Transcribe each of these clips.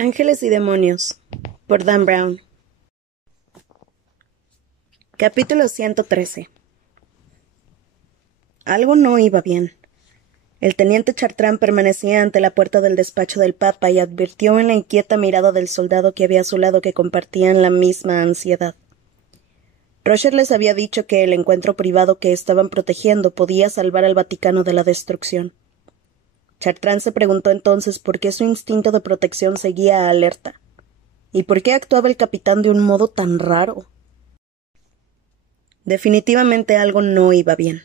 Ángeles y demonios, por Dan Brown. Capítulo 113. Algo no iba bien. El teniente Chartrand permanecía ante la puerta del despacho del Papa y advirtió en la inquieta mirada del soldado que había a su lado que compartían la misma ansiedad. Rocher les había dicho que el encuentro privado que estaban protegiendo podía salvar al Vaticano de la destrucción. Chartrand se preguntó entonces por qué su instinto de protección seguía alerta. ¿Y por qué actuaba el capitán de un modo tan raro? Definitivamente algo no iba bien.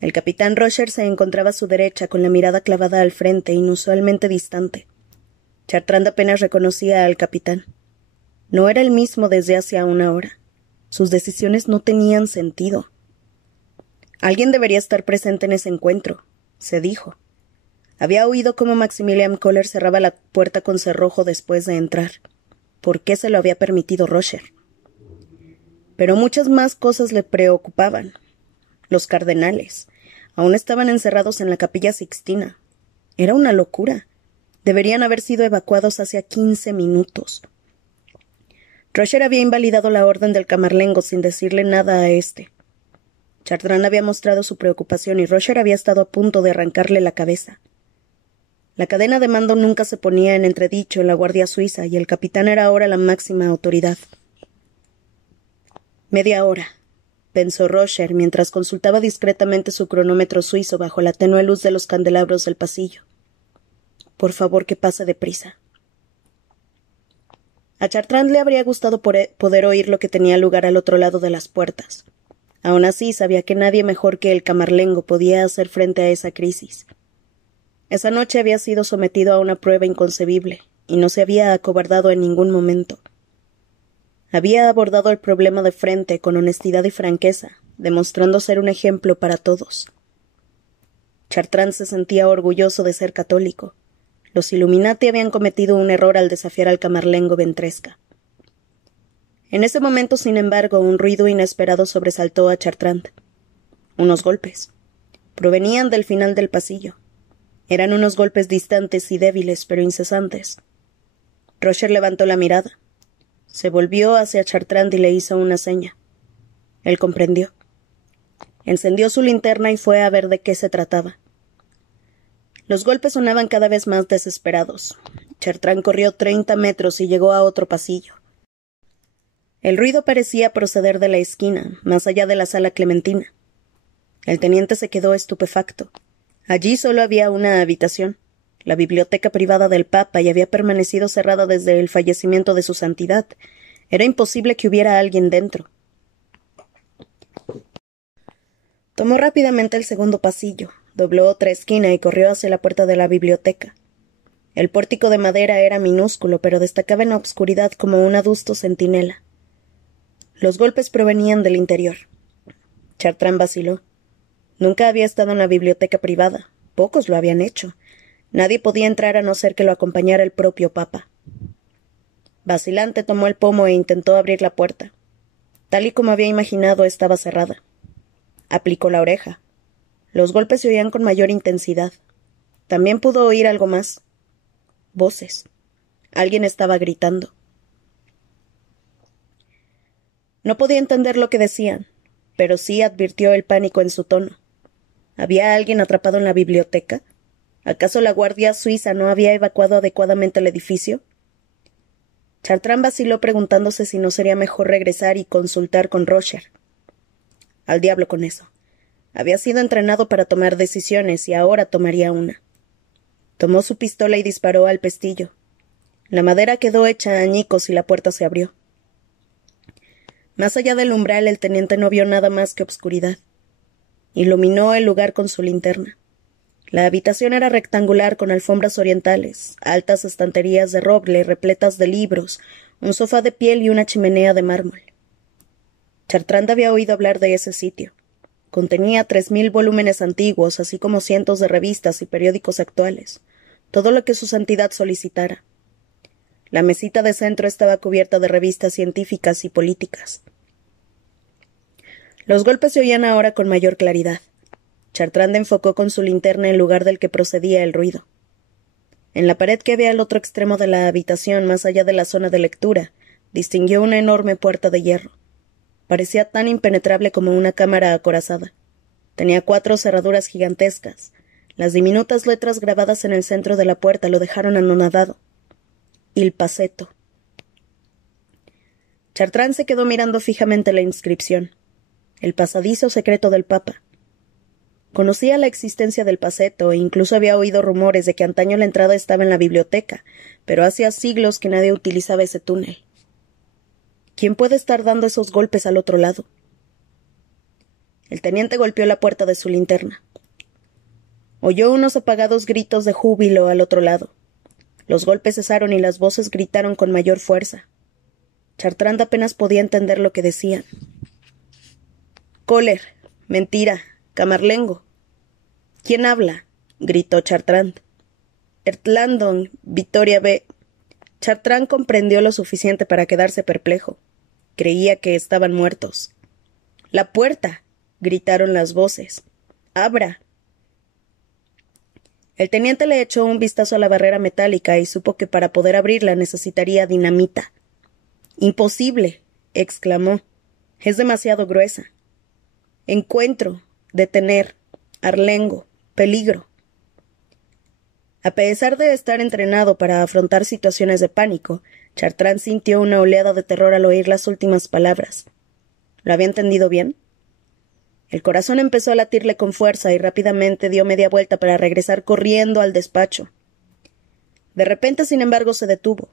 El capitán Rocher se encontraba a su derecha, con la mirada clavada al frente, inusualmente distante. Chartrand apenas reconocía al capitán. No era el mismo desde hacía una hora. Sus decisiones no tenían sentido. Alguien debería estar presente en ese encuentro, se dijo. Había oído cómo Maximilian Kohler cerraba la puerta con cerrojo después de entrar. ¿Por qué se lo había permitido Rocher? Pero muchas más cosas le preocupaban. Los cardenales. Aún estaban encerrados en la Capilla Sixtina. Era una locura. Deberían haber sido evacuados hacía 15 minutos. Rocher había invalidado la orden del Camarlengo sin decirle nada a éste. Chartrand había mostrado su preocupación y Rocher había estado a punto de arrancarle la cabeza. La cadena de mando nunca se ponía en entredicho en la Guardia Suiza y el capitán era ahora la máxima autoridad. Media hora, pensó Rocher mientras consultaba discretamente su cronómetro suizo bajo la tenue luz de los candelabros del pasillo. Por favor, que pase deprisa. A Chartrand le habría gustado poder oír lo que tenía lugar al otro lado de las puertas. Aún así, sabía que nadie mejor que el Camarlengo podía hacer frente a esa crisis. Esa noche había sido sometido a una prueba inconcebible, y no se había acobardado en ningún momento. Había abordado el problema de frente con honestidad y franqueza, demostrando ser un ejemplo para todos. Chartrand se sentía orgulloso de ser católico. Los Illuminati habían cometido un error al desafiar al Camarlengo Ventresca. En ese momento, sin embargo, un ruido inesperado sobresaltó a Chartrand. Unos golpes. Provenían del final del pasillo. Eran unos golpes distantes y débiles, pero incesantes. Rocher levantó la mirada. Se volvió hacia Chartrand y le hizo una seña. Él comprendió. Encendió su linterna y fue a ver de qué se trataba. Los golpes sonaban cada vez más desesperados. Chartrand corrió 30 metros y llegó a otro pasillo. El ruido parecía proceder de la esquina, más allá de la sala clementina. El teniente se quedó estupefacto. Allí solo había una habitación, la biblioteca privada del Papa, y había permanecido cerrada desde el fallecimiento de su santidad. Era imposible que hubiera alguien dentro. Tomó rápidamente el segundo pasillo, dobló otra esquina y corrió hacia la puerta de la biblioteca. El pórtico de madera era minúsculo, pero destacaba en la obscuridad como un adusto centinela. Los golpes provenían del interior. Chartrand vaciló. Nunca había estado en la biblioteca privada. Pocos lo habían hecho. Nadie podía entrar a no ser que lo acompañara el propio Papa. Vacilante tomó el pomo e intentó abrir la puerta. Tal y como había imaginado, estaba cerrada. Aplicó la oreja. Los golpes se oían con mayor intensidad. También pudo oír algo más. Voces. Alguien estaba gritando. No podía entender lo que decían, pero sí advirtió el pánico en su tono. ¿Había alguien atrapado en la biblioteca? ¿Acaso la Guardia Suiza no había evacuado adecuadamente el edificio? Chartrand vaciló preguntándose si no sería mejor regresar y consultar con Rocher. Al diablo con eso. Había sido entrenado para tomar decisiones y ahora tomaría una. Tomó su pistola y disparó al pestillo. La madera quedó hecha añicos y la puerta se abrió. Más allá del umbral, el teniente no vio nada más que obscuridad. Iluminó el lugar con su linterna. La habitación era rectangular con alfombras orientales, altas estanterías de roble repletas de libros, un sofá de piel y una chimenea de mármol. Chartrand había oído hablar de ese sitio. Contenía 3000 volúmenes antiguos, así como cientos de revistas y periódicos actuales, todo lo que su santidad solicitara. La mesita de centro estaba cubierta de revistas científicas y políticas. Los golpes se oían ahora con mayor claridad. Chartrand enfocó con su linterna el lugar del que procedía el ruido. En la pared que había al otro extremo de la habitación, más allá de la zona de lectura, distinguió una enorme puerta de hierro. Parecía tan impenetrable como una cámara acorazada. Tenía 4 cerraduras gigantescas. Las diminutas letras grabadas en el centro de la puerta lo dejaron anonadado. Il Paceto. Chartrand se quedó mirando fijamente la inscripción. El pasadizo secreto del Papa. Conocía la existencia del Paceto e incluso había oído rumores de que antaño la entrada estaba en la biblioteca, pero hacía siglos que nadie utilizaba ese túnel. ¿Quién puede estar dando esos golpes al otro lado? El teniente golpeó la puerta de su linterna. Oyó unos apagados gritos de júbilo al otro lado. Los golpes cesaron y las voces gritaron con mayor fuerza. Chartrand apenas podía entender lo que decían. Kohler, mentira, Camarlengo. ¿Quién habla? Gritó Chartrand. Landon, Victoria B. Chartrand comprendió lo suficiente para quedarse perplejo. Creía que estaban muertos. ¡La puerta! Gritaron las voces. ¡Abra! El teniente le echó un vistazo a la barrera metálica y supo que para poder abrirla necesitaría dinamita. ¡Imposible! Exclamó. Es demasiado gruesa. Encuentro, detener, Arlengo, peligro. A pesar de estar entrenado para afrontar situaciones de pánico, Chartrand sintió una oleada de terror al oír las últimas palabras. ¿Lo había entendido bien? El corazón empezó a latirle con fuerza y rápidamente dio media vuelta para regresar corriendo al despacho. De repente, sin embargo, se detuvo.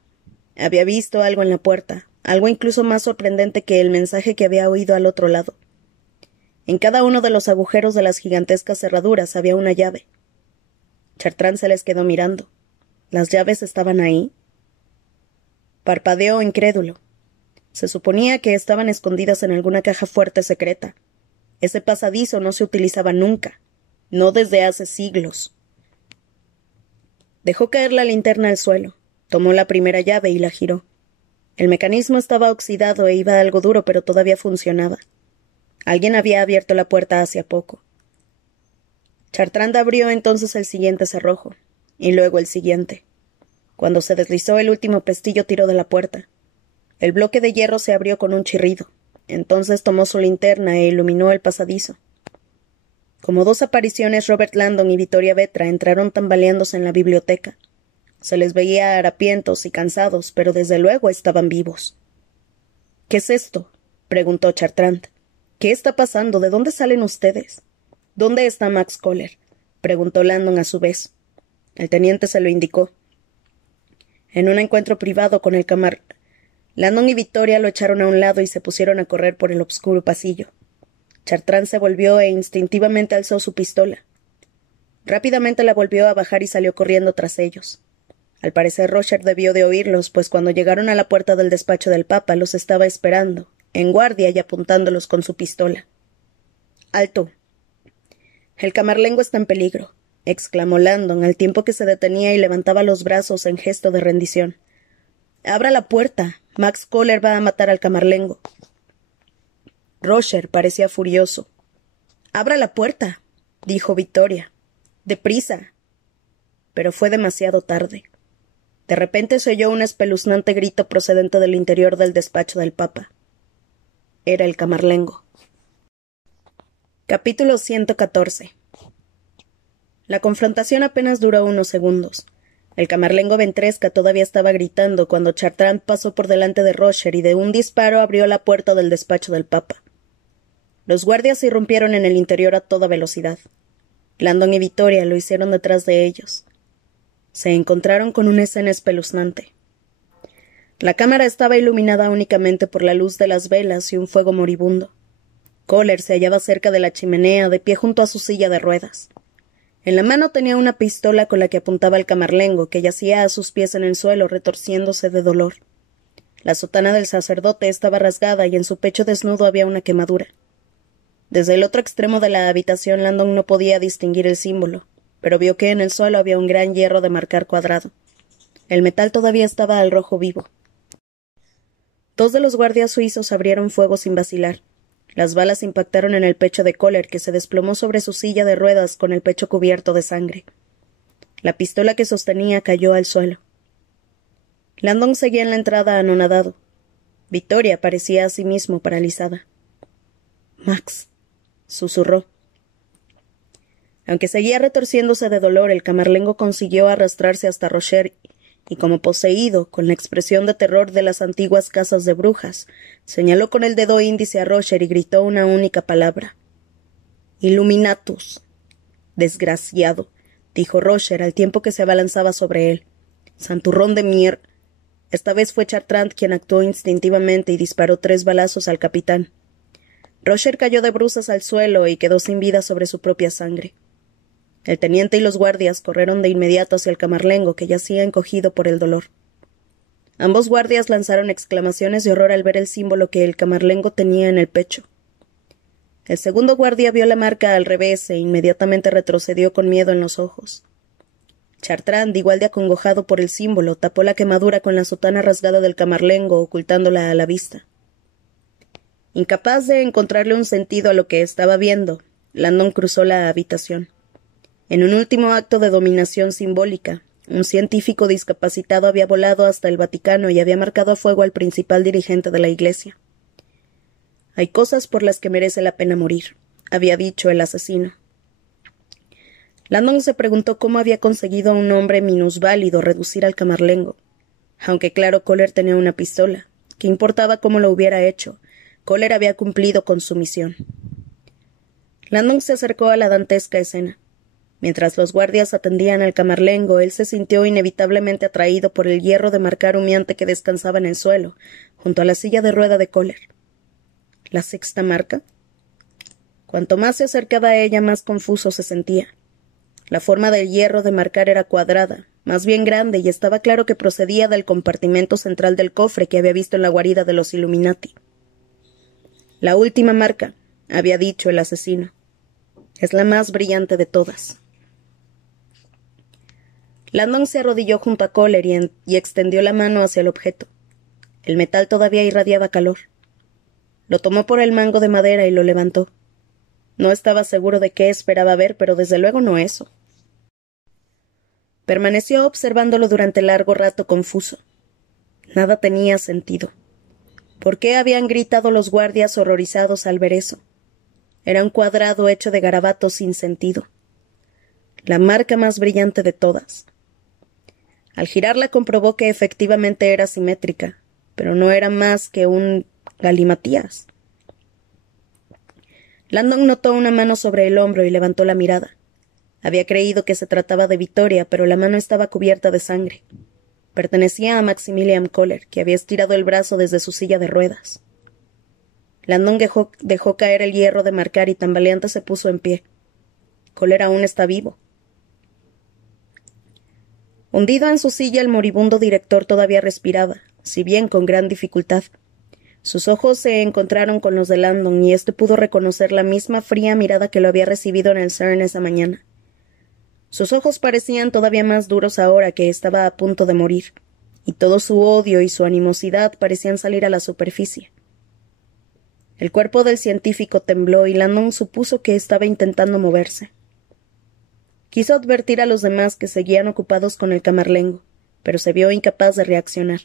Había visto algo en la puerta, algo incluso más sorprendente que el mensaje que había oído al otro lado. En cada uno de los agujeros de las gigantescas cerraduras había una llave. Chartrand se les quedó mirando. ¿Las llaves estaban ahí? Parpadeó incrédulo. Se suponía que estaban escondidas en alguna caja fuerte secreta. Ese pasadizo no se utilizaba nunca, no desde hace siglos. Dejó caer la linterna al suelo, tomó la primera llave y la giró. El mecanismo estaba oxidado e iba algo duro, pero todavía funcionaba. Alguien había abierto la puerta hacía poco. Chartrand abrió entonces el siguiente cerrojo, y luego el siguiente. Cuando se deslizó el último pestillo, tiró de la puerta. El bloque de hierro se abrió con un chirrido. Entonces tomó su linterna e iluminó el pasadizo. Como 2 apariciones, Robert Landon y Victoria Vetra entraron tambaleándose en la biblioteca. Se les veía harapientos y cansados, pero desde luego estaban vivos. ¿Qué es esto? Preguntó Chartrand. ¿Qué está pasando? ¿De dónde salen ustedes? ¿Dónde está Max Kohler? Preguntó Landon a su vez. El teniente se lo indicó. En un encuentro privado con el Landon y Victoria lo echaron a un lado y se pusieron a correr por el obscuro pasillo. Chartrand se volvió e instintivamente alzó su pistola. Rápidamente la volvió a bajar y salió corriendo tras ellos. Al parecer Rocher debió de oírlos, pues cuando llegaron a la puerta del despacho del Papa los estaba esperando, en guardia y apuntándolos con su pistola. —¡Alto! El Camarlengo está en peligro —exclamó Landon, al tiempo que se detenía y levantaba los brazos en gesto de rendición. —¡Abra la puerta! Max Kohler va a matar al Camarlengo. Rocher parecía furioso. —¡Abra la puerta! —dijo Victoria. —¡Deprisa! Pero fue demasiado tarde. De repente se oyó un espeluznante grito procedente del interior del despacho del Papa. Era el Camarlengo. Capítulo 114. La confrontación apenas duró unos segundos. El Camarlengo Ventresca todavía estaba gritando cuando Chartrand pasó por delante de Rocher y de un disparo abrió la puerta del despacho del Papa. Los guardias irrumpieron en el interior a toda velocidad. Landon y Victoria lo hicieron detrás de ellos. Se encontraron con una escena espeluznante. La cámara estaba iluminada únicamente por la luz de las velas y un fuego moribundo. Kohler se hallaba cerca de la chimenea, de pie junto a su silla de ruedas. En la mano tenía una pistola con la que apuntaba al Camarlengo, que yacía a sus pies en el suelo, retorciéndose de dolor. La sotana del sacerdote estaba rasgada y en su pecho desnudo había una quemadura. Desde el otro extremo de la habitación Landon no podía distinguir el símbolo, pero vio que en el suelo había un gran hierro de marcar cuadrado. El metal todavía estaba al rojo vivo. 2 de los guardias suizos abrieron fuego sin vacilar. Las balas impactaron en el pecho de Kohler, que se desplomó sobre su silla de ruedas con el pecho cubierto de sangre. La pistola que sostenía cayó al suelo. Landon seguía en la entrada anonadado. Victoria parecía asimismo paralizada. «Max», susurró. Aunque seguía retorciéndose de dolor, el camarlengo consiguió arrastrarse hasta Rocher y, como poseído, con la expresión de terror de las antiguas casas de brujas, señaló con el dedo índice a Rocher y gritó una única palabra. «Illuminatus». «Desgraciado», dijo Rocher al tiempo que se abalanzaba sobre él. «Santurrón de mier...» Esta vez fue Chartrand quien actuó instintivamente y disparó 3 balazos al capitán. Rocher cayó de bruças al suelo y quedó sin vida sobre su propia sangre. El teniente y los guardias corrieron de inmediato hacia el camarlengo, que yacía encogido por el dolor. Ambos guardias lanzaron exclamaciones de horror al ver el símbolo que el camarlengo tenía en el pecho. El segundo guardia vio la marca al revés e inmediatamente retrocedió con miedo en los ojos. Chartrand, igual de acongojado por el símbolo, tapó la quemadura con la sotana rasgada del camarlengo, ocultándola a la vista. Incapaz de encontrarle un sentido a lo que estaba viendo, Landon cruzó la habitación. En un último acto de dominación simbólica, un científico discapacitado había volado hasta el Vaticano y había marcado a fuego al principal dirigente de la Iglesia. «Hay cosas por las que merece la pena morir», había dicho el asesino. Landon se preguntó cómo había conseguido a un hombre minusválido reducir al camarlengo. Aunque claro, Kohler tenía una pistola. ¿Qué importaba cómo lo hubiera hecho? Kohler había cumplido con su misión. Landon se acercó a la dantesca escena. Mientras los guardias atendían al camarlengo, él se sintió inevitablemente atraído por el hierro de marcar humeante que descansaba en el suelo, junto a la silla de rueda de Kohler. ¿La 6ª marca? Cuanto más se acercaba a ella, más confuso se sentía. La forma del hierro de marcar era cuadrada, más bien grande, y estaba claro que procedía del compartimento central del cofre que había visto en la guarida de los Illuminati. «La última marca», había dicho el asesino. «Es la más brillante de todas». Landon se arrodilló junto a Kohler y extendió la mano hacia el objeto. El metal todavía irradiaba calor. Lo tomó por el mango de madera y lo levantó. No estaba seguro de qué esperaba ver, pero desde luego no eso. Permaneció observándolo durante largo rato confuso. Nada tenía sentido. ¿Por qué habían gritado los guardias horrorizados al ver eso? Era un cuadrado hecho de garabatos sin sentido. La marca más brillante de todas. Al girarla comprobó que efectivamente era simétrica, pero no era más que un galimatías. Landon notó una mano sobre el hombro y levantó la mirada. Había creído que se trataba de Victoria, pero la mano estaba cubierta de sangre. Pertenecía a Maximilian Kohler, que había estirado el brazo desde su silla de ruedas. Landon dejó caer el hierro de marcar y tambaleante se puso en pie. Kohler aún está vivo. Hundido en su silla, el moribundo director todavía respiraba, si bien con gran dificultad. Sus ojos se encontraron con los de Landon y éste pudo reconocer la misma fría mirada que lo había recibido en el CERN esa mañana. Sus ojos parecían todavía más duros ahora que estaba a punto de morir, y todo su odio y su animosidad parecían salir a la superficie. El cuerpo del científico tembló y Landon supuso que estaba intentando moverse. Quiso advertir a los demás que seguían ocupados con el camarlengo, pero se vio incapaz de reaccionar.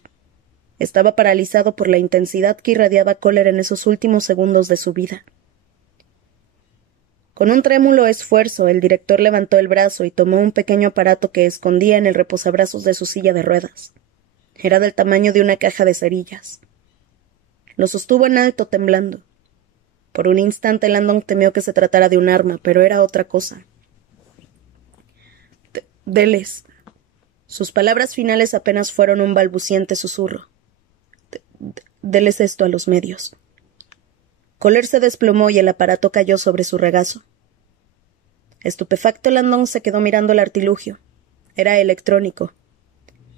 Estaba paralizado por la intensidad que irradiaba Kohler en esos últimos segundos de su vida. Con un trémulo esfuerzo, el director levantó el brazo y tomó un pequeño aparato que escondía en el reposabrazos de su silla de ruedas. Era del tamaño de una caja de cerillas. Lo sostuvo en alto, temblando. Por un instante Landon temió que se tratara de un arma, pero era otra cosa. «Deles». Sus palabras finales apenas fueron un balbuciente susurro. «Deles esto a los medios». Kohler se desplomó y el aparato cayó sobre su regazo. Estupefacto, Landon se quedó mirando el artilugio. Era electrónico.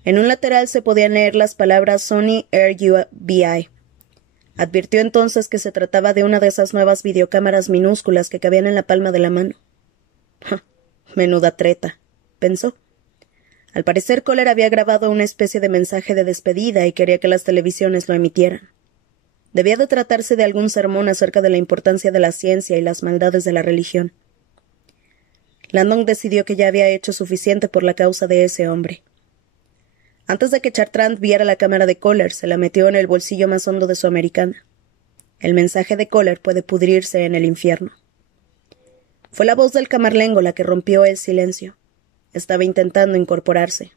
En un lateral se podían leer las palabras Sony RUBI. Advirtió entonces que se trataba de una de esas nuevas videocámaras minúsculas que cabían en la palma de la mano. «Ja, menuda treta», pensó. Al parecer, Kohler había grabado una especie de mensaje de despedida y quería que las televisiones lo emitieran. Debía de tratarse de algún sermón acerca de la importancia de la ciencia y las maldades de la religión. Landon decidió que ya había hecho suficiente por la causa de ese hombre. Antes de que Chartrand viera la cámara de Kohler, se la metió en el bolsillo más hondo de su americana. El mensaje de Kohler puede pudrirse en el infierno. Fue la voz del camarlengo la que rompió el silencio. Estaba intentando incorporarse.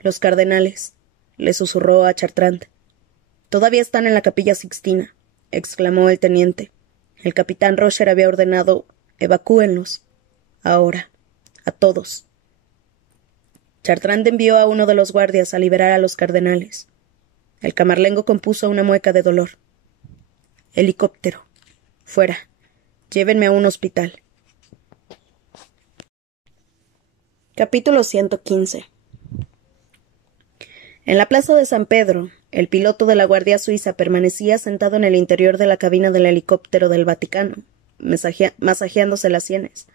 Los cardenales, le susurró a Chartrand. Todavía están en la Capilla Sixtina, exclamó el teniente. El capitán Rocher había ordenado: evacúenlos. Ahora. A todos. Chartrand envió a uno de los guardias a liberar a los cardenales. El camarlengo compuso una mueca de dolor. Helicóptero. Fuera. Llévenme a un hospital. Capítulo 115. En la plaza de San Pedro, el piloto de la Guardia Suiza permanecía sentado en el interior de la cabina del helicóptero del Vaticano, masajeándose las sienes.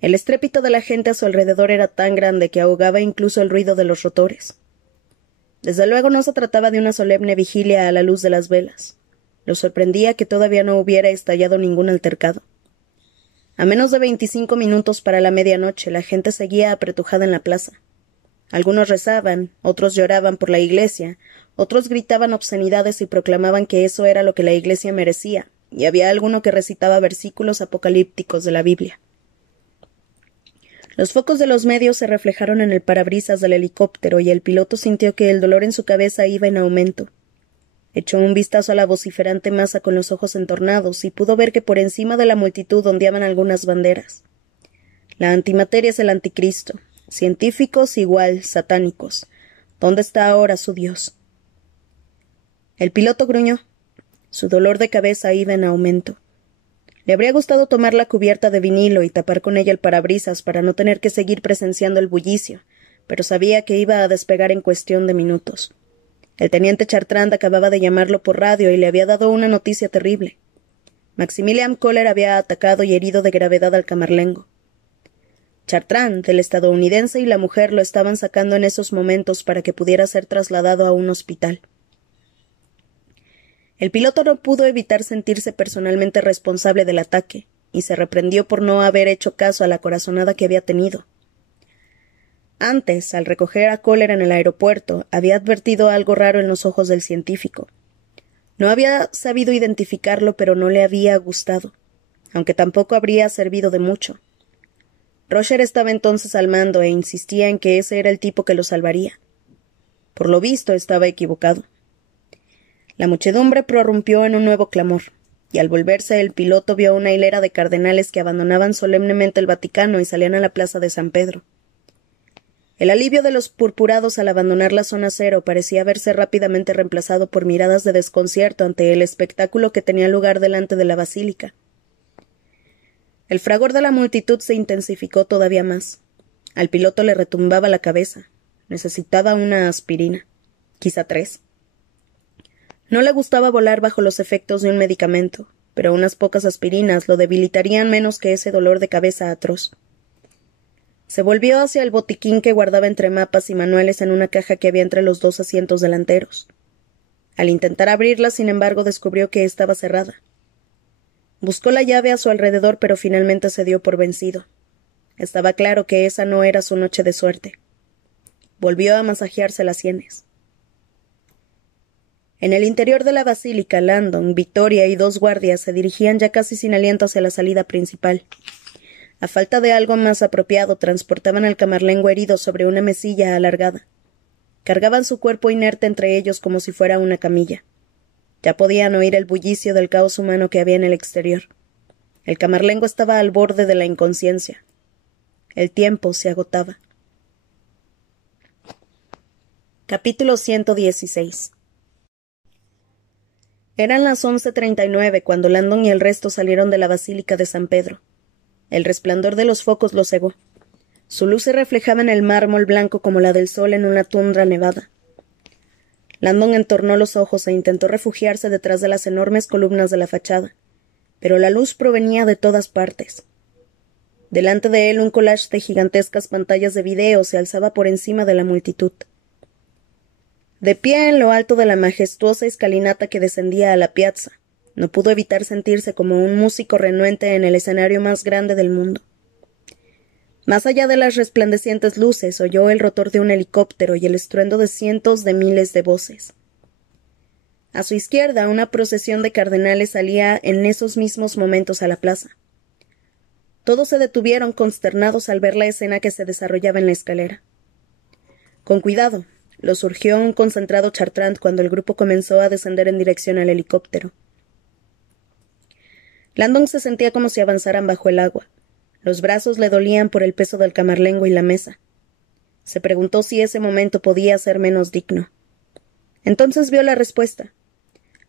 El estrépito de la gente a su alrededor era tan grande que ahogaba incluso el ruido de los rotores. Desde luego no se trataba de una solemne vigilia a la luz de las velas. Lo sorprendía que todavía no hubiera estallado ningún altercado. A menos de 25 minutos para la medianoche, la gente seguía apretujada en la plaza. Algunos rezaban, otros lloraban por la iglesia, otros gritaban obscenidades y proclamaban que eso era lo que la iglesia merecía, y había alguno que recitaba versículos apocalípticos de la Biblia. Los focos de los medios se reflejaron en el parabrisas del helicóptero y el piloto sintió que el dolor en su cabeza iba en aumento. Echó un vistazo a la vociferante masa con los ojos entornados y pudo ver que por encima de la multitud ondeaban algunas banderas. La antimateria es el anticristo. Científicos igual, satánicos. ¿Dónde está ahora su Dios? El piloto gruñó. Su dolor de cabeza iba en aumento. Le habría gustado tomar la cubierta de vinilo y tapar con ella el parabrisas para no tener que seguir presenciando el bullicio, pero sabía que iba a despegar en cuestión de minutos. El teniente Chartrand acababa de llamarlo por radio y le había dado una noticia terrible. Maximilian Kohler había atacado y herido de gravedad al camarlengo. Chartrand, el estadounidense, y la mujer lo estaban sacando en esos momentos para que pudiera ser trasladado a un hospital. El piloto no pudo evitar sentirse personalmente responsable del ataque, y se reprendió por no haber hecho caso a la corazonada que había tenido. Antes, al recoger a Kohler en el aeropuerto, había advertido algo raro en los ojos del científico. No había sabido identificarlo, pero no le había gustado, aunque tampoco habría servido de mucho. Rocher estaba entonces al mando e insistía en que ese era el tipo que lo salvaría. Por lo visto, estaba equivocado. La muchedumbre prorrumpió en un nuevo clamor, y al volverse el piloto vio una hilera de cardenales que abandonaban solemnemente el Vaticano y salían a la plaza de San Pedro. El alivio de los purpurados al abandonar la zona cero parecía verse rápidamente reemplazado por miradas de desconcierto ante el espectáculo que tenía lugar delante de la basílica. El fragor de la multitud se intensificó todavía más. Al piloto le retumbaba la cabeza. Necesitaba una aspirina. Quizá 3. No le gustaba volar bajo los efectos de un medicamento, pero unas pocas aspirinas lo debilitarían menos que ese dolor de cabeza atroz. Se volvió hacia el botiquín que guardaba entre mapas y manuales en una caja que había entre los 2 asientos delanteros. Al intentar abrirla, sin embargo, descubrió que estaba cerrada. Buscó la llave a su alrededor, pero finalmente se dio por vencido. Estaba claro que esa no era su noche de suerte. Volvió a masajearse las sienes. En el interior de la basílica, Landon, Victoria y 2 guardias se dirigían ya casi sin aliento hacia la salida principal. A falta de algo más apropiado, transportaban al camarlengo herido sobre una mesilla alargada. Cargaban su cuerpo inerte entre ellos como si fuera una camilla. Ya podían oír el bullicio del caos humano que había en el exterior. El camarlengo estaba al borde de la inconsciencia. El tiempo se agotaba. Capítulo 116. Eran las 11:39 cuando Landon y el resto salieron de la Basílica de San Pedro. El resplandor de los focos los cegó. Su luz se reflejaba en el mármol blanco como la del sol en una tundra nevada. Landon entornó los ojos e intentó refugiarse detrás de las enormes columnas de la fachada, pero la luz provenía de todas partes. Delante de él un collage de gigantescas pantallas de video se alzaba por encima de la multitud. De pie en lo alto de la majestuosa escalinata que descendía a la piazza, no pudo evitar sentirse como un músico renuente en el escenario más grande del mundo. Más allá de las resplandecientes luces, oyó el rotor de un helicóptero y el estruendo de cientos de miles de voces. A su izquierda, una procesión de cardenales salía en esos mismos momentos a la plaza. Todos se detuvieron consternados al ver la escena que se desarrollaba en la escalera. Con cuidado, lo surgió un concentrado Chartrand cuando el grupo comenzó a descender en dirección al helicóptero. Landon se sentía como si avanzaran bajo el agua. Los brazos le dolían por el peso del camarlengo y la mesa. Se preguntó si ese momento podía ser menos digno. Entonces vio la respuesta.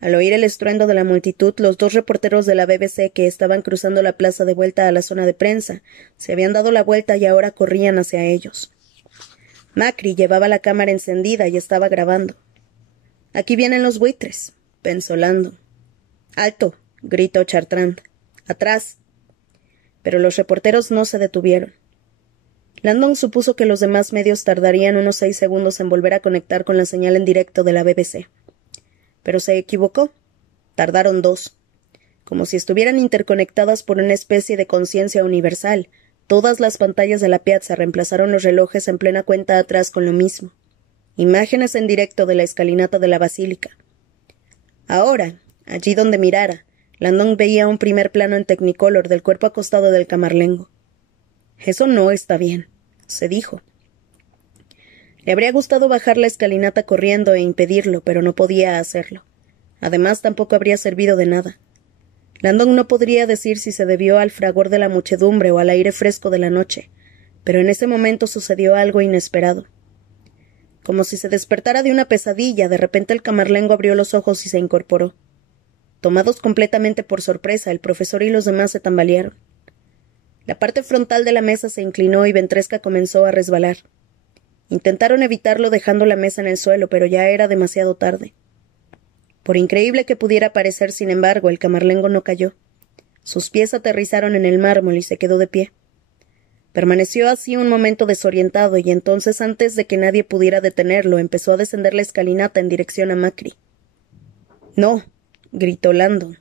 Al oír el estruendo de la multitud, los 2 reporteros de la BBC que estaban cruzando la plaza de vuelta a la zona de prensa se habían dado la vuelta y ahora corrían hacia ellos. Macri llevaba la cámara encendida y estaba grabando. «Aquí vienen los buitres», pensó Landon. «¡Alto!», gritó Chartrand. «¡Atrás!». Pero los reporteros no se detuvieron. Landon supuso que los demás medios tardarían unos 6 segundos en volver a conectar con la señal en directo de la BBC. Pero se equivocó. Tardaron 2. Como si estuvieran interconectadas por una especie de conciencia universal, todas las pantallas de la piazza reemplazaron los relojes en plena cuenta atrás con lo mismo. Imágenes en directo de la escalinata de la basílica. Ahora, allí donde mirara, Landon veía un primer plano en Technicolor del cuerpo acostado del camarlengo. «Eso no está bien», se dijo. Le habría gustado bajar la escalinata corriendo e impedirlo, pero no podía hacerlo. Además, tampoco habría servido de nada. Landon no podría decir si se debió al fragor de la muchedumbre o al aire fresco de la noche, pero en ese momento sucedió algo inesperado. Como si se despertara de una pesadilla, de repente el camarlengo abrió los ojos y se incorporó. Tomados completamente por sorpresa, el profesor y los demás se tambalearon. La parte frontal de la mesa se inclinó y Ventresca comenzó a resbalar. Intentaron evitarlo dejando la mesa en el suelo, pero ya era demasiado tarde. Por increíble que pudiera parecer, sin embargo, el camarlengo no cayó. Sus pies aterrizaron en el mármol y se quedó de pie. Permaneció así un momento desorientado y entonces, antes de que nadie pudiera detenerlo, empezó a descender la escalinata en dirección a Macri. «¡No!», gritó Landon.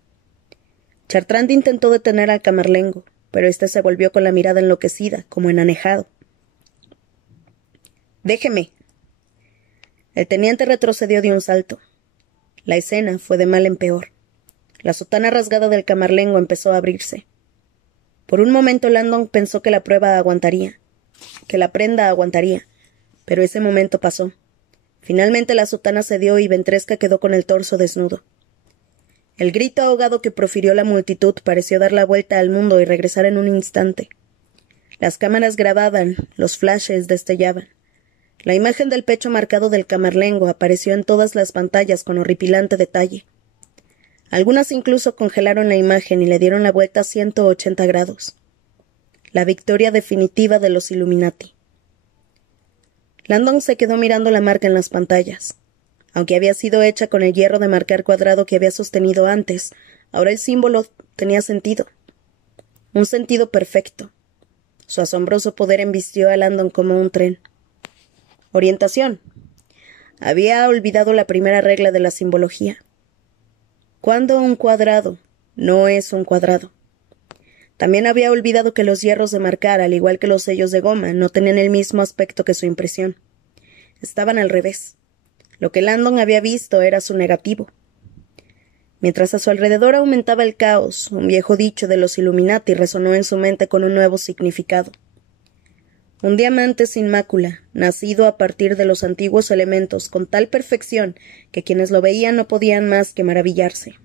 Chartrand intentó detener al camarlengo, pero éste se volvió con la mirada enloquecida, como enanejado. «¡Déjeme!». El teniente retrocedió de un salto. La escena fue de mal en peor. La sotana rasgada del camarlengo empezó a abrirse. Por un momento Landon pensó que la prueba aguantaría, que la prenda aguantaría, pero ese momento pasó. Finalmente la sotana cedió y Ventresca quedó con el torso desnudo. El grito ahogado que profirió la multitud pareció dar la vuelta al mundo y regresar en un instante. Las cámaras grababan, los flashes destellaban. La imagen del pecho marcado del camarlengo apareció en todas las pantallas con horripilante detalle. Algunas incluso congelaron la imagen y le dieron la vuelta a 180 grados. La victoria definitiva de los Illuminati. Landon se quedó mirando la marca en las pantallas. Aunque había sido hecha con el hierro de marcar cuadrado que había sostenido antes, ahora el símbolo tenía sentido. Un sentido perfecto. Su asombroso poder embistió a Landon como un tren. Orientación. Había olvidado la primera regla de la simbología. Cuando un cuadrado no es un cuadrado. También había olvidado que los hierros de marcar, al igual que los sellos de goma, no tenían el mismo aspecto que su impresión. Estaban al revés. Lo que Landon había visto era su negativo. Mientras a su alrededor aumentaba el caos, un viejo dicho de los Illuminati resonó en su mente con un nuevo significado. Un diamante sin mácula, nacido a partir de los antiguos elementos con tal perfección que quienes lo veían no podían más que maravillarse.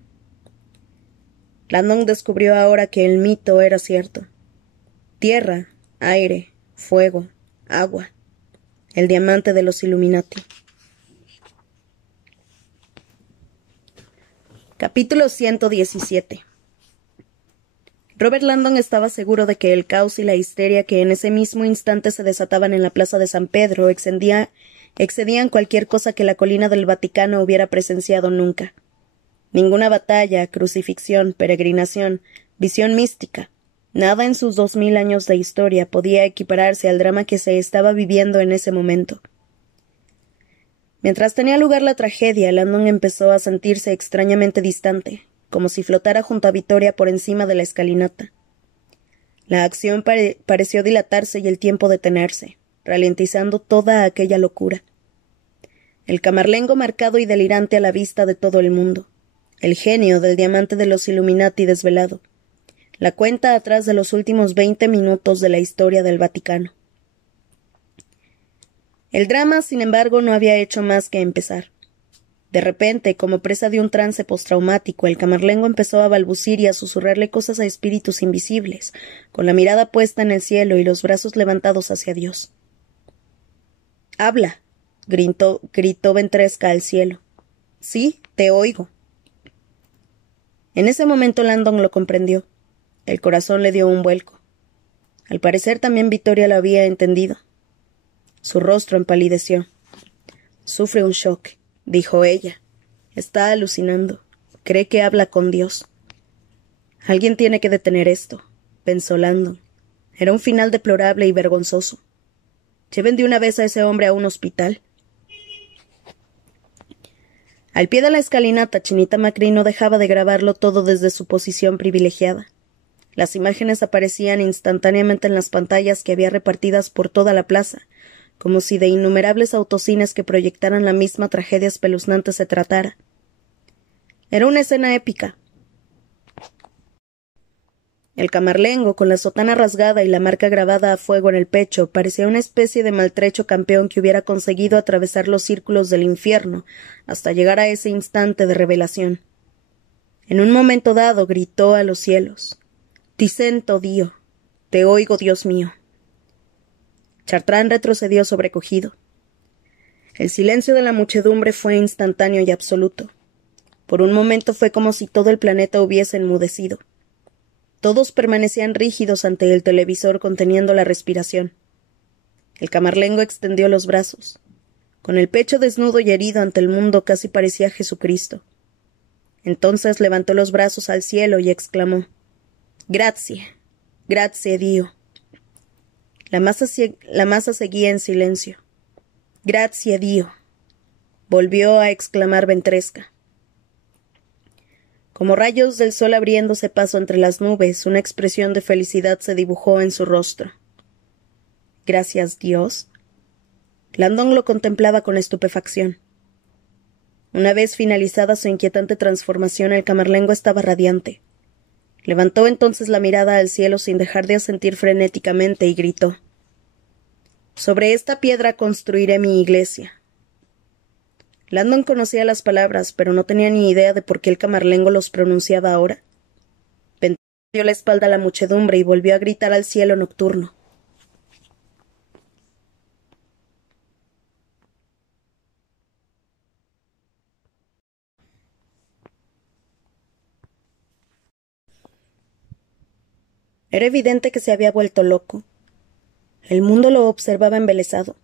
Landon descubrió ahora que el mito era cierto. Tierra, aire, fuego, agua. El diamante de los Illuminati. Capítulo 117. Robert Landon estaba seguro de que el caos y la histeria que en ese mismo instante se desataban en la plaza de San Pedro excedían cualquier cosa que la colina del Vaticano hubiera presenciado nunca. Ninguna batalla, crucifixión, peregrinación, visión mística, nada en sus 2000 años de historia podía equipararse al drama que se estaba viviendo en ese momento. Mientras tenía lugar la tragedia, Landon empezó a sentirse extrañamente distante, como si flotara junto a Victoria por encima de la escalinata. La acción pareció dilatarse y el tiempo detenerse, ralentizando toda aquella locura. El camarlengo marcado y delirante a la vista de todo el mundo, el genio del diamante de los Illuminati desvelado, la cuenta atrás de los últimos 20 minutos de la historia del Vaticano. El drama, sin embargo, no había hecho más que empezar. De repente, como presa de un trance postraumático, el camarlengo empezó a balbucir y a susurrarle cosas a espíritus invisibles, con la mirada puesta en el cielo y los brazos levantados hacia Dios. «Habla», gritó Ventresca al cielo. «Sí, te oigo». En ese momento Landon lo comprendió. El corazón le dio un vuelco. Al parecer también Victoria lo había entendido. Su rostro empalideció. «Sufre un shock», dijo ella. «Está alucinando. Cree que habla con Dios». «Alguien tiene que detener esto», pensó Landon. Era un final deplorable y vergonzoso. «Lleven de una vez a ese hombre a un hospital». Al pie de la escalinata, Chinita Macri no dejaba de grabarlo todo desde su posición privilegiada. Las imágenes aparecían instantáneamente en las pantallas que había repartidas por toda la plaza, como si de innumerables autocines que proyectaran la misma tragedia espeluznante se tratara. Era una escena épica. El camarlengo, con la sotana rasgada y la marca grabada a fuego en el pecho, parecía una especie de maltrecho campeón que hubiera conseguido atravesar los círculos del infierno hasta llegar a ese instante de revelación. En un momento dado gritó a los cielos: «Ti sento, Dio, te oigo, Dios mío». Chartrand retrocedió sobrecogido. El silencio de la muchedumbre fue instantáneo y absoluto. Por un momento fue como si todo el planeta hubiese enmudecido. Todos permanecían rígidos ante el televisor conteniendo la respiración. El camarlengo extendió los brazos. Con el pecho desnudo y herido ante el mundo casi parecía Jesucristo. Entonces levantó los brazos al cielo y exclamó: «Grazie, grazie Dio». La masa seguía en silencio. «Grazie Dio», volvió a exclamar Ventresca. Como rayos del sol abriéndose paso entre las nubes, una expresión de felicidad se dibujó en su rostro. «¿Gracias, Dios?» Landon lo contemplaba con estupefacción. Una vez finalizada su inquietante transformación, el camarlengo estaba radiante. Levantó entonces la mirada al cielo sin dejar de asentir frenéticamente y gritó: «Sobre esta piedra construiré mi iglesia». Landon conocía las palabras, pero no tenía ni idea de por qué el camarlengo los pronunciaba ahora. Ventresca dio la espalda a la muchedumbre y volvió a gritar al cielo nocturno: Era evidente que se había vuelto loco. El mundo lo observaba embelesado.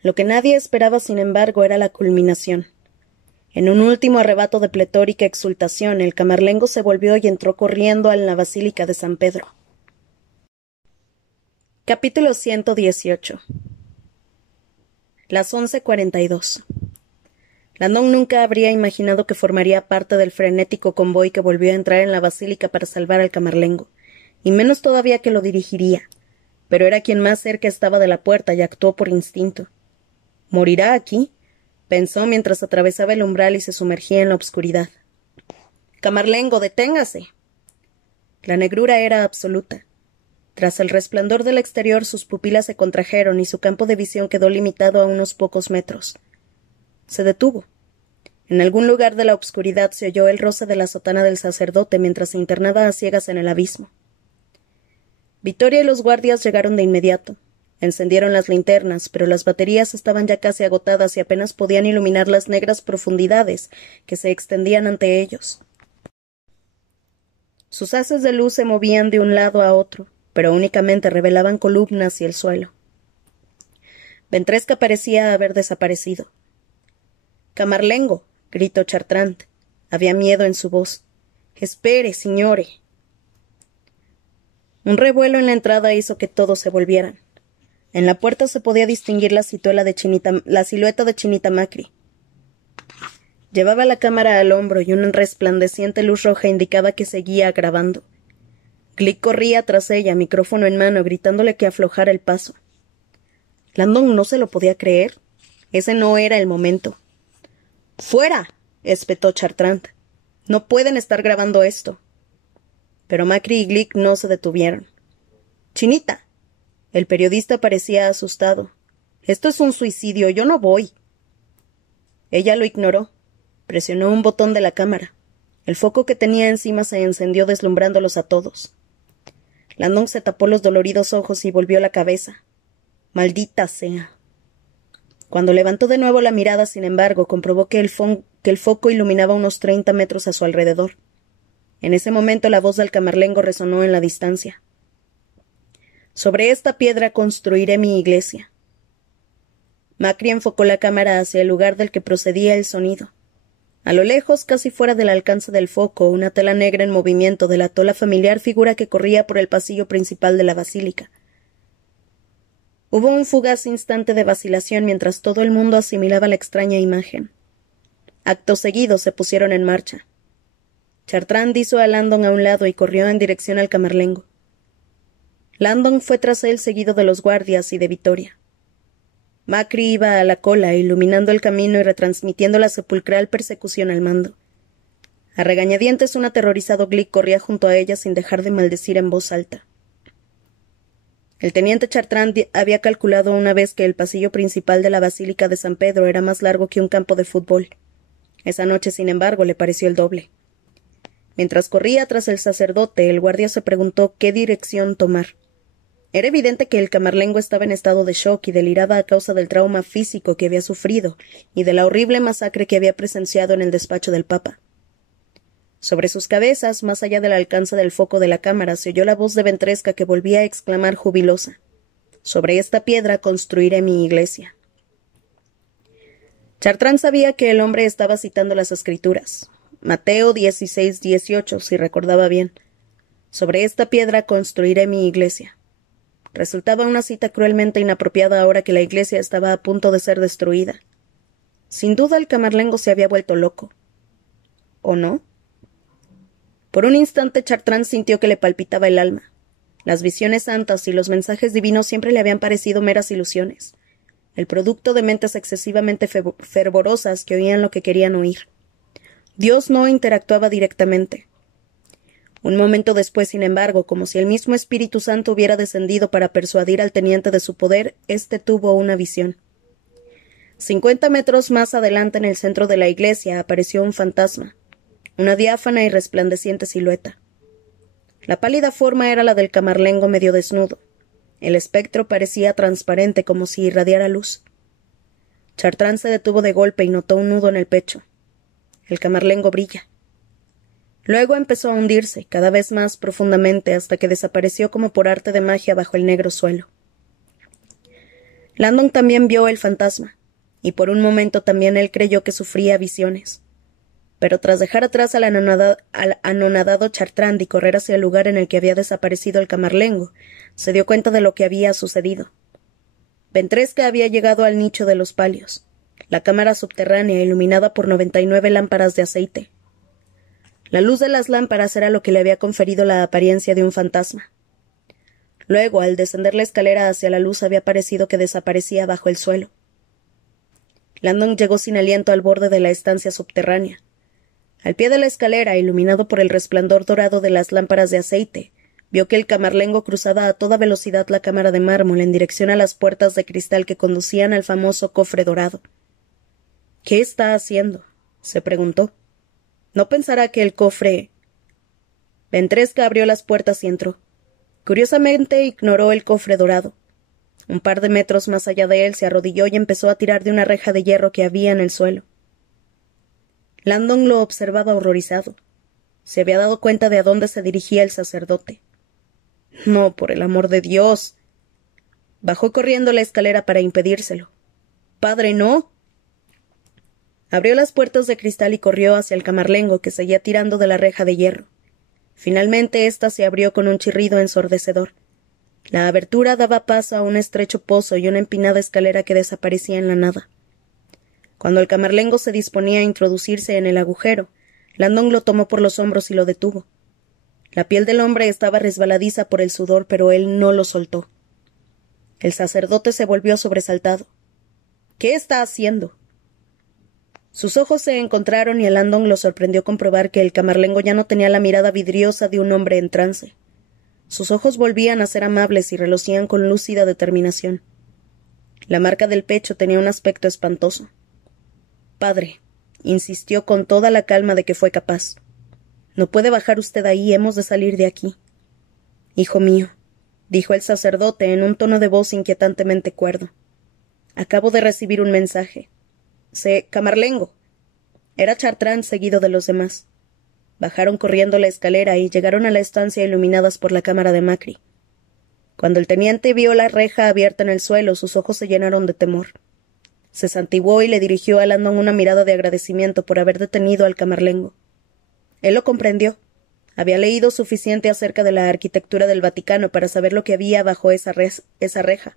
Lo que nadie esperaba, sin embargo, era la culminación. En un último arrebato de pletórica exultación, el camarlengo se volvió y entró corriendo en la Basílica de San Pedro. Capítulo 118. Las 11:42. Landon nunca habría imaginado que formaría parte del frenético convoy que volvió a entrar en la basílica para salvar al camarlengo, y menos todavía que lo dirigiría. Pero era quien más cerca estaba de la puerta y actuó por instinto. «¿Morirá aquí?», pensó mientras atravesaba el umbral y se sumergía en la obscuridad. «Camarlengo, deténgase». La negrura era absoluta. Tras el resplandor del exterior sus pupilas se contrajeron y su campo de visión quedó limitado a unos pocos metros. Se detuvo. En algún lugar de la obscuridad se oyó el roce de la sotana del sacerdote mientras se internaba a ciegas en el abismo. Victoria y los guardias llegaron de inmediato. Encendieron las linternas, pero las baterías estaban ya casi agotadas y apenas podían iluminar las negras profundidades que se extendían ante ellos. Sus haces de luz se movían de un lado a otro, pero únicamente revelaban columnas y el suelo. Ventresca parecía haber desaparecido. «Camarlengo», gritó Chartrand. Había miedo en su voz. «Espere, signore». Un revuelo en la entrada hizo que todos se volvieran. En la puerta se podía distinguir la silueta de Chinita Macri. Llevaba la cámara al hombro y una resplandeciente luz roja indicaba que seguía grabando. Glick corría tras ella, micrófono en mano, gritándole que aflojara el paso. Landon no se lo podía creer. Ese no era el momento. —¡Fuera! —espetó Chartrand. —No pueden estar grabando esto. Pero Macri y Glick no se detuvieron. —¡Chinita! El periodista parecía asustado. —Esto es un suicidio. Yo no voy. Ella lo ignoró. Presionó un botón de la cámara. El foco que tenía encima se encendió deslumbrándolos a todos. Landon se tapó los doloridos ojos y volvió la cabeza. —¡Maldita sea! Cuando levantó de nuevo la mirada, sin embargo, comprobó que el foco iluminaba unos 30 metros a su alrededor. En ese momento la voz del camarlengo resonó en la distancia. —Sobre esta piedra construiré mi iglesia. Macri enfocó la cámara hacia el lugar del que procedía el sonido. A lo lejos, casi fuera del alcance del foco, una tela negra en movimiento delató la familiar figura que corría por el pasillo principal de la basílica. Hubo un fugaz instante de vacilación mientras todo el mundo asimilaba la extraña imagen. Acto seguido se pusieron en marcha. Chartrand hizo a Landon a un lado y corrió en dirección al camarlengo. Landon fue tras él seguido de los guardias y de Vittoria. Macri iba a la cola, iluminando el camino y retransmitiendo la sepulcral persecución al mando. A regañadientes un aterrorizado Glick corría junto a ella sin dejar de maldecir en voz alta. El teniente Chartrand había calculado una vez que el pasillo principal de la Basílica de San Pedro era más largo que un campo de fútbol. Esa noche, sin embargo, le pareció el doble. Mientras corría tras el sacerdote, el guardia se preguntó qué dirección tomar. Era evidente que el camarlengo estaba en estado de shock y deliraba a causa del trauma físico que había sufrido y de la horrible masacre que había presenciado en el despacho del Papa. Sobre sus cabezas, más allá del alcance del foco de la cámara, se oyó la voz de Ventresca que volvía a exclamar jubilosa: «Sobre esta piedra construiré mi iglesia». Chartrand sabía que el hombre estaba citando las Escrituras. Mateo 16:18, si recordaba bien. «Sobre esta piedra construiré mi iglesia». Resultaba una cita cruelmente inapropiada ahora que la iglesia estaba a punto de ser destruida. Sin duda el camarlengo se había vuelto loco. ¿O no? Por un instante Chartrand sintió que le palpitaba el alma. Las visiones santas y los mensajes divinos siempre le habían parecido meras ilusiones, el producto de mentes excesivamente fervorosas que oían lo que querían oír. Dios no interactuaba directamente. Un momento después, sin embargo, como si el mismo Espíritu Santo hubiera descendido para persuadir al teniente de su poder, éste tuvo una visión. 50 metros más adelante, en el centro de la iglesia, apareció un fantasma, una diáfana y resplandeciente silueta. La pálida forma era la del camarlengo medio desnudo. El espectro parecía transparente, como si irradiara luz. Chartrand se detuvo de golpe y notó un nudo en el pecho. El camarlengo brilla. Luego empezó a hundirse, cada vez más profundamente, hasta que desapareció como por arte de magia bajo el negro suelo. Landon también vio el fantasma, y por un momento también él creyó que sufría visiones. Pero tras dejar atrás al anonadado Chartrand y correr hacia el lugar en el que había desaparecido el camarlengo, se dio cuenta de lo que había sucedido. Ventresca había llegado al nicho de los palios, la cámara subterránea iluminada por 99 lámparas de aceite. La luz de las lámparas era lo que le había conferido la apariencia de un fantasma. Luego, al descender la escalera hacia la luz, había parecido que desaparecía bajo el suelo. Landon llegó sin aliento al borde de la estancia subterránea. Al pie de la escalera, iluminado por el resplandor dorado de las lámparas de aceite, vio que el camarlengo cruzaba a toda velocidad la cámara de mármol en dirección a las puertas de cristal que conducían al famoso cofre dorado. —¿Qué está haciendo? —se preguntó. —¿No pensará que el cofre...? Ventresca abrió las puertas y entró. Curiosamente ignoró el cofre dorado. Un par de metros más allá de él se arrodilló y empezó a tirar de una reja de hierro que había en el suelo. Landon lo observaba horrorizado. Se había dado cuenta de a dónde se dirigía el sacerdote. —No, por el amor de Dios. Bajó corriendo la escalera para impedírselo. —Padre, no. Abrió las puertas de cristal y corrió hacia el camarlengo, que seguía tirando de la reja de hierro. Finalmente ésta se abrió con un chirrido ensordecedor. La abertura daba paso a un estrecho pozo y una empinada escalera que desaparecía en la nada. Cuando el camarlengo se disponía a introducirse en el agujero, Landon lo tomó por los hombros y lo detuvo. La piel del hombre estaba resbaladiza por el sudor, pero él no lo soltó. El sacerdote se volvió sobresaltado. —¿Qué está haciendo? Sus ojos se encontraron y a Landon lo sorprendió comprobar que el camarlengo ya no tenía la mirada vidriosa de un hombre en trance. Sus ojos volvían a ser amables y relucían con lúcida determinación. La marca del pecho tenía un aspecto espantoso. —Padre —insistió con toda la calma de que fue capaz—, no puede bajar usted ahí, hemos de salir de aquí. —Hijo mío —dijo el sacerdote en un tono de voz inquietantemente cuerdo—, acabo de recibir un mensaje. Camarlengo. Era Chartrand seguido de los demás. Bajaron corriendo la escalera y llegaron a la estancia iluminadas por la cámara de Macri. Cuando el teniente vio la reja abierta en el suelo, sus ojos se llenaron de temor. Se santiguó y le dirigió a Landon una mirada de agradecimiento por haber detenido al camarlengo. Él lo comprendió. Había leído suficiente acerca de la arquitectura del Vaticano para saber lo que había bajo esa reja.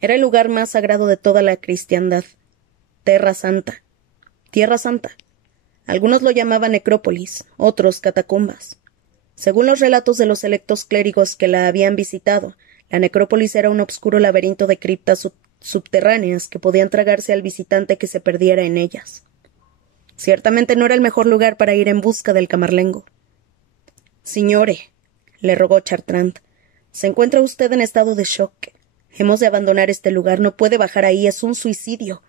Era el lugar más sagrado de toda la cristiandad. Tierra Santa. Algunos lo llamaban necrópolis, otros catacumbas. Según los relatos de los selectos clérigos que la habían visitado, la necrópolis era un obscuro laberinto de criptas subterráneas que podían tragarse al visitante que se perdiera en ellas. Ciertamente no era el mejor lugar para ir en busca del camarlengo. —Signore —le rogó Chartrand—, se encuentra usted en estado de shock. Hemos de abandonar este lugar, no puede bajar ahí, es un suicidio.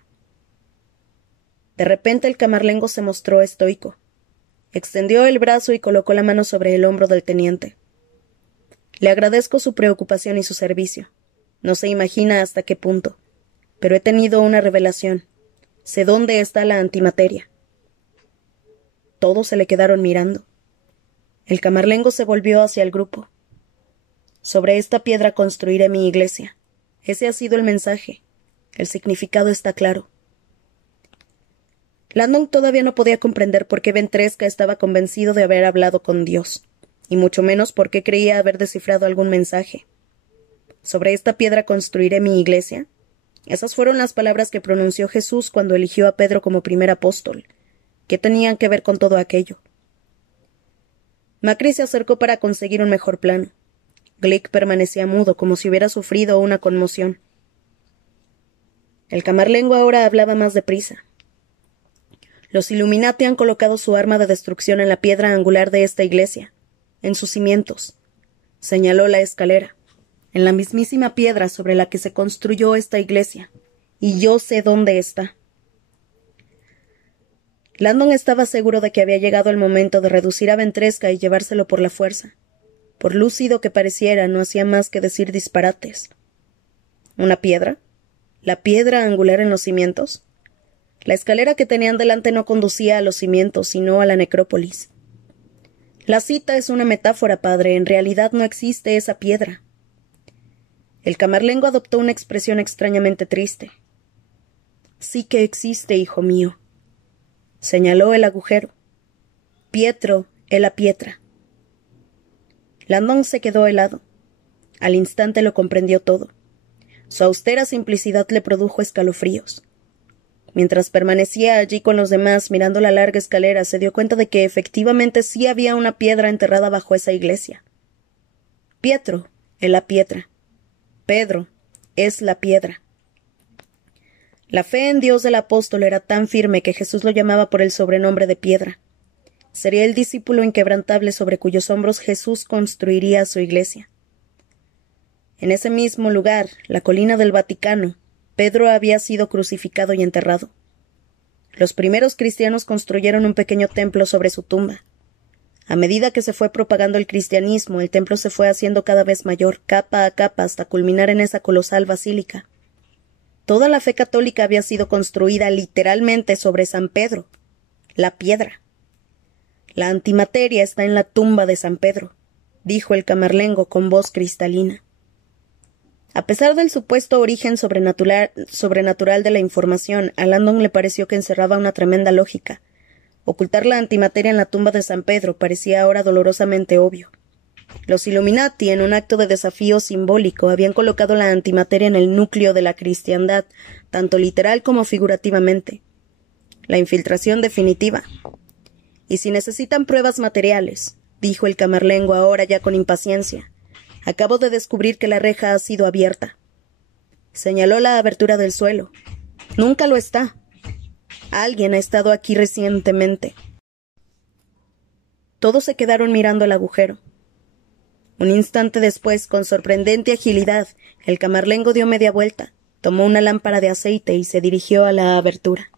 De repente el camarlengo se mostró estoico. Extendió el brazo y colocó la mano sobre el hombro del teniente. Le agradezco su preocupación y su servicio. No se imagina hasta qué punto. Pero he tenido una revelación. Sé dónde está la antimateria. Todos se le quedaron mirando. El camarlengo se volvió hacia el grupo. Sobre esta piedra construiré mi iglesia. Ese ha sido el mensaje. El significado está claro. Landon todavía no podía comprender por qué Ventresca estaba convencido de haber hablado con Dios, y mucho menos por qué creía haber descifrado algún mensaje. Sobre esta piedra construiré mi iglesia. Esas fueron las palabras que pronunció Jesús cuando eligió a Pedro como primer apóstol. ¿Qué tenían que ver con todo aquello? Macri se acercó para conseguir un mejor plano. Glick permanecía mudo, como si hubiera sufrido una conmoción. El camarlengo ahora hablaba más deprisa. Los Illuminati han colocado su arma de destrucción en la piedra angular de esta iglesia, en sus cimientos. Señaló la escalera, en la mismísima piedra sobre la que se construyó esta iglesia, y yo sé dónde está. Landon estaba seguro de que había llegado el momento de reducir a Ventresca y llevárselo por la fuerza. Por lúcido que pareciera, no hacía más que decir disparates. ¿Una piedra? ¿La piedra angular en los cimientos? La escalera que tenían delante no conducía a los cimientos, sino a la necrópolis. La cita es una metáfora, padre. En realidad no existe esa piedra. El camarlengo adoptó una expresión extrañamente triste. Sí que existe, hijo mío. Señaló el agujero. Pietro è la pietra. Landon se quedó helado. Al instante lo comprendió todo. Su austera simplicidad le produjo escalofríos. Mientras permanecía allí con los demás mirando la larga escalera, se dio cuenta de que efectivamente sí había una piedra enterrada bajo esa iglesia. Pietro è la pietra. Pedro es la piedra. La fe en Dios del apóstol era tan firme que Jesús lo llamaba por el sobrenombre de piedra. Sería el discípulo inquebrantable sobre cuyos hombros Jesús construiría su iglesia. En ese mismo lugar, la colina del Vaticano, Pedro había sido crucificado y enterrado. Los primeros cristianos construyeron un pequeño templo sobre su tumba. A medida que se fue propagando el cristianismo, el templo se fue haciendo cada vez mayor, capa a capa, hasta culminar en esa colosal basílica. Toda la fe católica había sido construida literalmente sobre San Pedro, la piedra. La antimateria está en la tumba de San Pedro, dijo el camarlengo con voz cristalina. A pesar del supuesto origen sobrenatural de la información, a Landon le pareció que encerraba una tremenda lógica. Ocultar la antimateria en la tumba de San Pedro parecía ahora dolorosamente obvio. Los Illuminati, en un acto de desafío simbólico, habían colocado la antimateria en el núcleo de la cristiandad, tanto literal como figurativamente. La infiltración definitiva. Y si necesitan pruebas materiales, dijo el camarlengo ahora ya con impaciencia. Acabo de descubrir que la reja ha sido abierta. Señaló la abertura del suelo. Nunca lo está. Alguien ha estado aquí recientemente. Todos se quedaron mirando el agujero. Un instante después, con sorprendente agilidad, el camarlengo dio media vuelta, tomó una lámpara de aceite y se dirigió a la abertura.